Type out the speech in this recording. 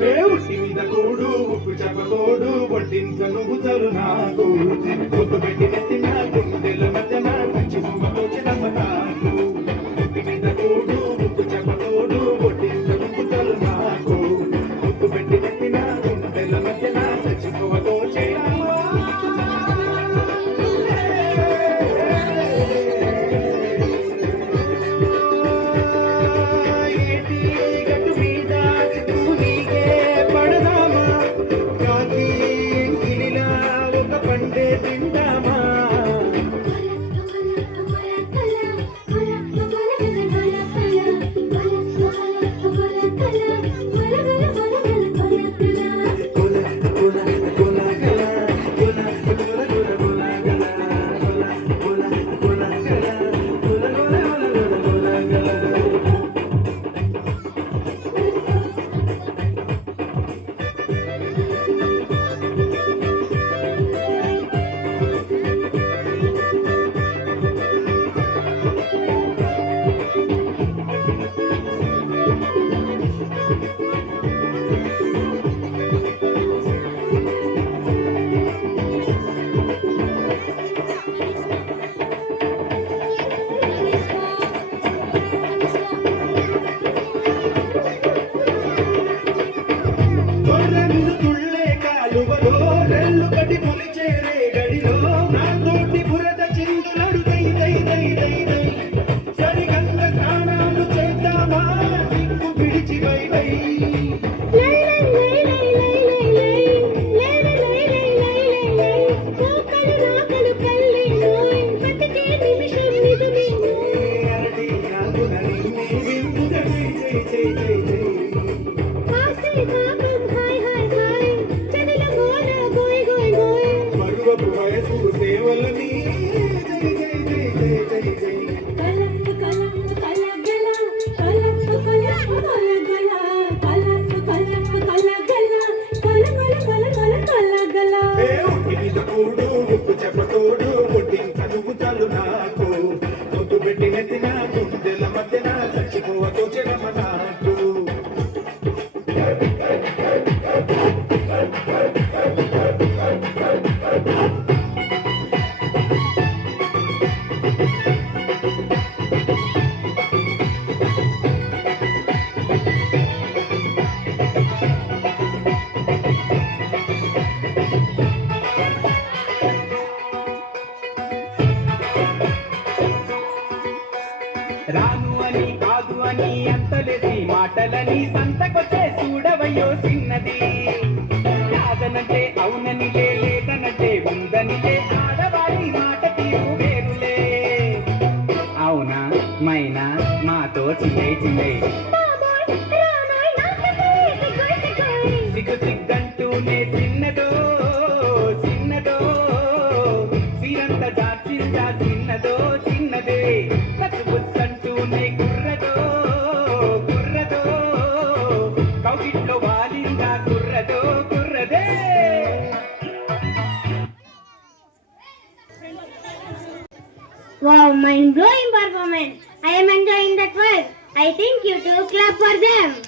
ఉట్టి మీద కూడు ఉప్పు చెప్పకోడు వడ్డించ నువ్వు చలు నాకు గుర్తు పెట్టి నెత్తిన గుండెల మధ్యన మంచి బొమ్మతో చిరమతాకు ఉట్టి మీద కూడు ఉప్పు చెప్పకోడు వడ్డించ నువ్వు చలు నాకు గుర్తు పెట్టి నెత్తిన గుండెల మధ్యన చచ్చిపోవతో చెప్పతోడు పుట్టించ నువ్వు చాలు నాకు ముద్దు పెట్టి నెత్తిన గుండెల మధ్యన చచ్చిపోవతో చెరమ నాకు రాను అని కాదు అని అంతలేసి మాటలని సంతకొచ్చే చూడవయ్యో చిన్నది కాదనంటే అవునని లేదనంటే ఉందనిలే ఆడవాడి మాట తీరు వేరులే అవునా మైనా మాతో చిన్నై చిన్నై సిగ్గు సిగ్గంటూనే చిన్నదో చిన్నదో సిరంత దాచిందా చిన్నదో చిన్నదే Wow, mind-blowing performance. I am enjoying that work. I think you two clap for them.